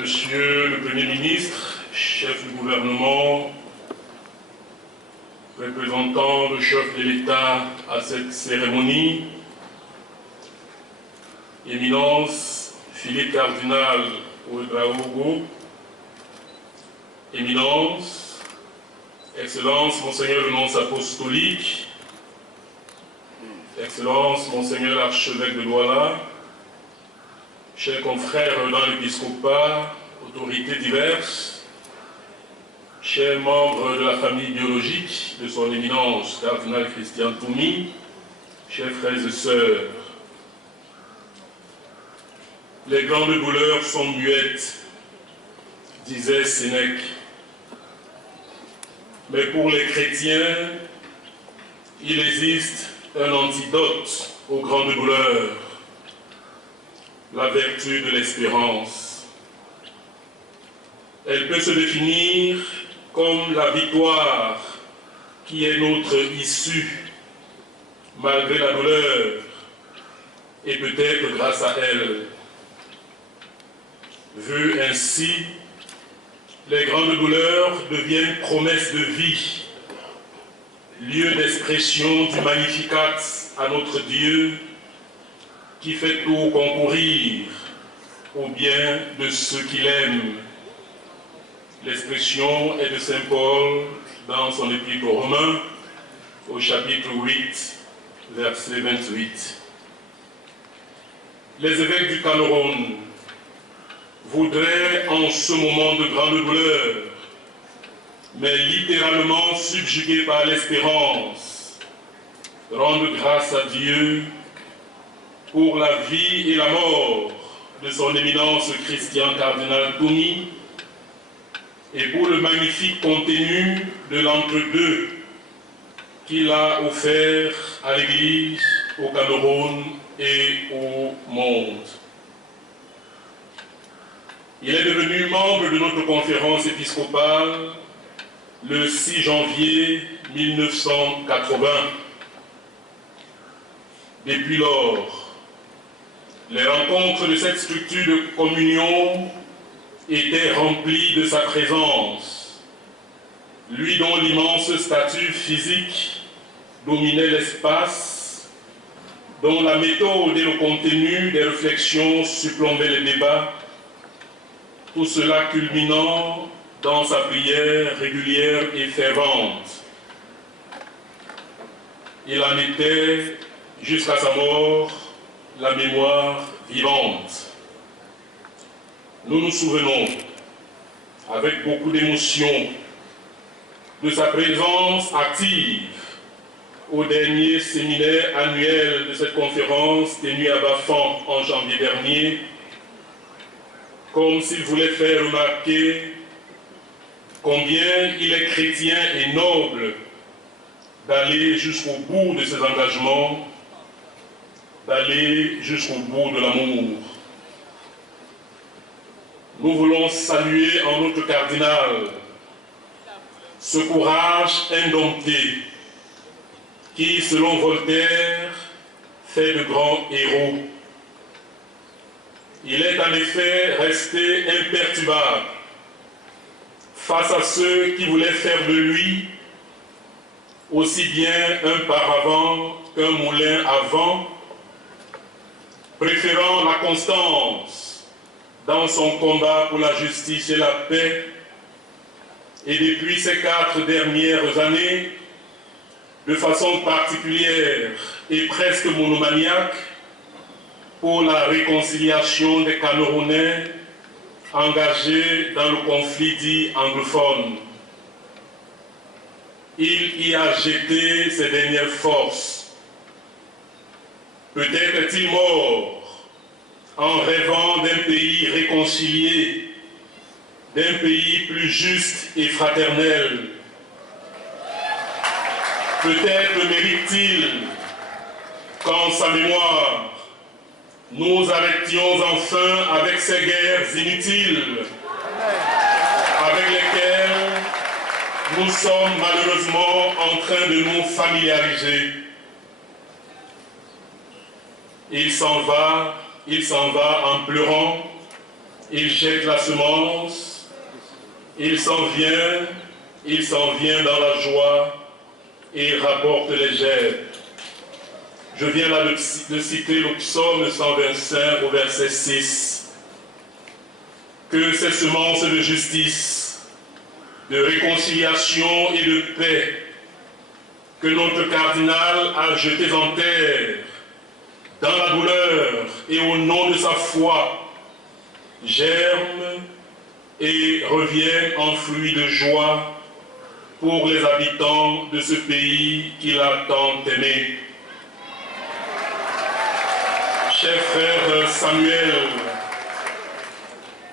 Monsieur le Premier ministre, chef du gouvernement, représentant le chef de l'État à cette cérémonie, Éminence Philippe Cardinal Ouedraogo, Éminence, Excellence Monseigneur le nonce apostolique, Excellence Monseigneur l'archevêque de Douala, chers confrères dans l'épiscopat, autorités diverses, chers membres de la famille biologique de son éminence, cardinal Christian Toumi, chers frères et sœurs, les grandes douleurs sont muettes, disait Sénèque. Mais pour les chrétiens, il existe un antidote aux grandes douleurs, la vertu de l'espérance. Elle peut se définir comme la victoire qui est notre issue, malgré la douleur, et peut-être grâce à elle. Vues ainsi, les grandes douleurs deviennent promesses de vie, lieu d'expression du Magnificat à notre Dieu, qui fait tout concourir au bien de ceux qu'il aime. L'expression est de Saint Paul dans son épître aux Romains, au chapitre 8, verset 28. Les évêques du Cameroun voudraient, en ce moment de grande douleur, mais littéralement subjugués par l'espérance, rendre grâce à Dieu pour la vie et la mort de son éminence Christian Cardinal Toumi et pour le magnifique contenu de l'entre-deux qu'il a offert à l'Église, au Cameroun et au monde. Il est devenu membre de notre conférence épiscopale le 6 janvier 1980. Depuis lors, les rencontres de cette structure de communion étaient remplies de sa présence, lui dont l'immense statut physique dominait l'espace, dont la méthode et le contenu des réflexions surplombaient les débats, tout cela culminant dans sa prière régulière et fervente. Il en était, jusqu'à sa mort, la mémoire vivante. Nous nous souvenons, avec beaucoup d'émotion, de sa présence active au dernier séminaire annuel de cette conférence tenue à Bafan en janvier dernier, comme s'il voulait faire remarquer combien il est chrétien et noble d'aller jusqu'au bout de ses engagements, d'aller jusqu'au bout de l'amour. Nous voulons saluer en notre cardinal ce courage indompté qui, selon Voltaire, fait de grands héros. Il est en effet resté imperturbable face à ceux qui voulaient faire de lui aussi bien un paravent qu'un moulin à vent, préférant la constance dans son combat pour la justice et la paix, et depuis ces 4 dernières années, de façon particulière et presque monomaniaque, pour la réconciliation des Camerounais engagés dans le conflit dit anglophone. Il y a jeté ses dernières forces. Peut-être est-il mort en rêvant d'un pays réconcilié, d'un pays plus juste et fraternel. Peut-être mérite-t-il qu'en sa mémoire, nous arrêtions enfin avec ces guerres inutiles avec lesquelles nous sommes malheureusement en train de nous familiariser. Il s'en va en pleurant, il jette la semence, il s'en vient dans la joie et il rapporte les gerbes. Je viens là de citer le psaume 125 au verset 6. Que ces semences de justice, de réconciliation et de paix que notre cardinal a jetées en terre, dans la douleur et au nom de sa foi, germent et reviennent en fruits de joie pour les habitants de ce pays qu'il a tant aimé. Cher frère Samuel,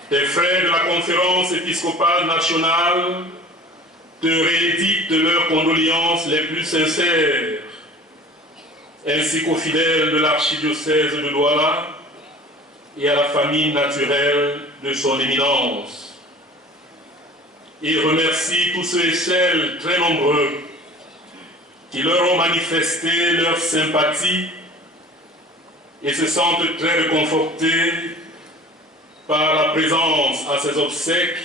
des frères de la Conférence épiscopale nationale te rééditent leurs condoléances les plus sincères, ainsi qu'aux fidèles de l'archidiocèse de Douala et à la famille naturelle de son éminence. Ils remercient tous ceux et celles très nombreux qui leur ont manifesté leur sympathie et se sentent très réconfortés par la présence à ces obsèques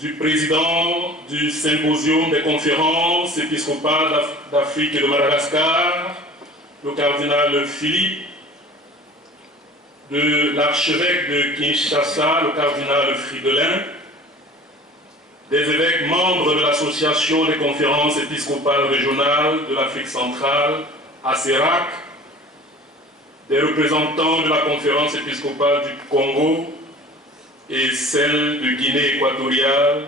du président du symposium des conférences épiscopales d'Afrique et de Madagascar, le cardinal Philippe, de l'archevêque de Kinshasa, le cardinal Fridolin, des évêques membres de l'association des conférences épiscopales régionales de l'Afrique centrale, ACERAC, des représentants de la conférence épiscopale du Congo et celle de Guinée équatoriale,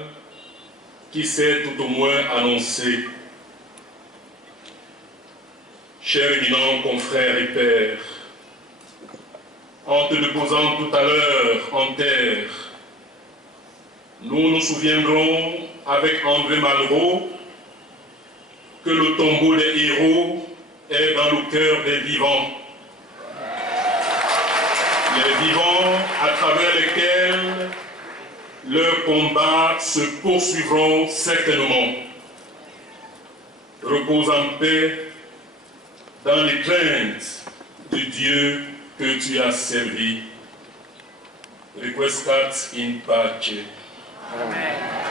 qui s'est tout au moins annoncée. Chers éminents confrères et pères, en te déposant tout à l'heure en terre, nous nous souviendrons avec André Malraux que le tombeau des héros est dans le cœur des vivants. Les vivants à travers lesquels leurs combats se poursuivront certainement. Repose en paix dans les craintes de Dieu que tu as servi. Requiescat in pace. Amen.